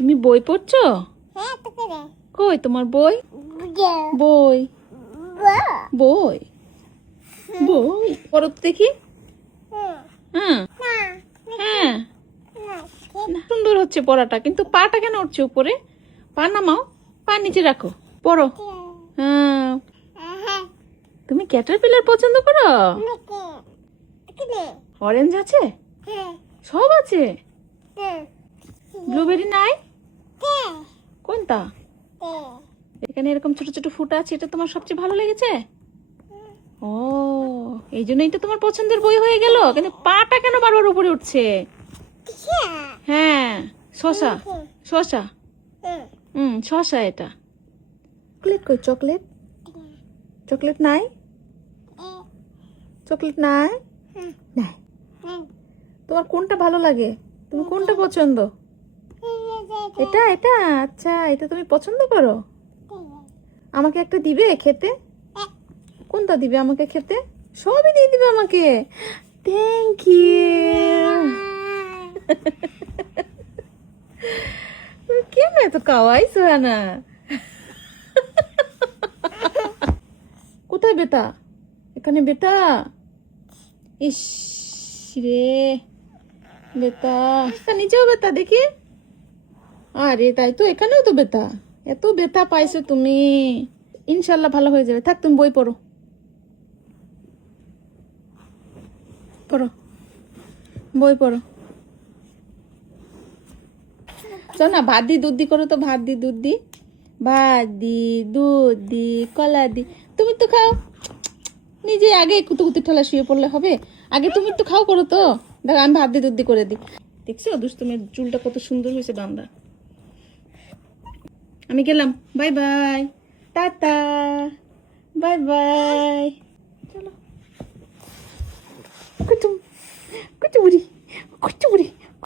তুমি বই পড়ছো? কই তোমার বই? বই বই বই পড়ো তো দেখি। হ্যাঁ হ্যাঁ, না, সুন্দর হচ্ছে পড়াটা, কিন্তু পাটা কেন উঠছে উপরে? পা নামাও, পা নিচে রাখো, পড়ো। হ্যাঁ, তুমি ক্যাটারপিলার পছন্দ করো? অরেঞ্জ আছে, সব আছে। ব্লুবেরি নাই? কোনটা? এখানে এরকম ছোট ছোট ফুটা আছে, এটা তোমার সবচেয়ে ভালো লেগেছে? ও, এই জন্যই তো তোমার পছন্দের বই হয়ে গেল। কিন্তু পাটা কেন বারবার উপরে উঠছে? হ্যাঁ, শসা শসা। শসা এটা। চকলেট কই? চকলেট, চকলেট নাই? চকলেট নাই? নাই। তোমার কোনটা ভালো লাগে? তুমি কোনটা পছন্দ? এটা এটা আচ্ছা, এটা তুমি পছন্দ করো। আমাকে একটা দিবে খেতে? কোনটা দিবে আমাকে খেতে? সবই দিয়ে দিবে আমাকে। Thank you. কেন এত কাওয়াই সোহানা? কোথায় বেটা? এখানে বেটা। ইস রে, বেটা নিচেও বেটা দেখি। আরে তাই তো, এখানেও তো বেটা। এত বেটা পাইছো তুমি, ইনশাল্লাহ ভালো হয়ে যাবে। থাক, তুমি বই পড়ো, পড়ো, বই পড়ো। চল না, ভাত দি দুধ দি করো তো। ভাত দি দুধ দি, ভাত দি দুধ দি কলা দি। তুমি তো খাও নিজে, আগে কুতুকুতি ঠেলা শুয়ে পড়লে হবে? আগে তুমি একটু খাও, করো তো। দেখো আমি ভাত দি দুধ দি করে দিই। দেখছো দুষ্টুমের চুলটা কত সুন্দর হয়েছে বান্দা। আমি গেলাম, bye bye, tata, bye bye. চলো কুচুম কুচুবুরি।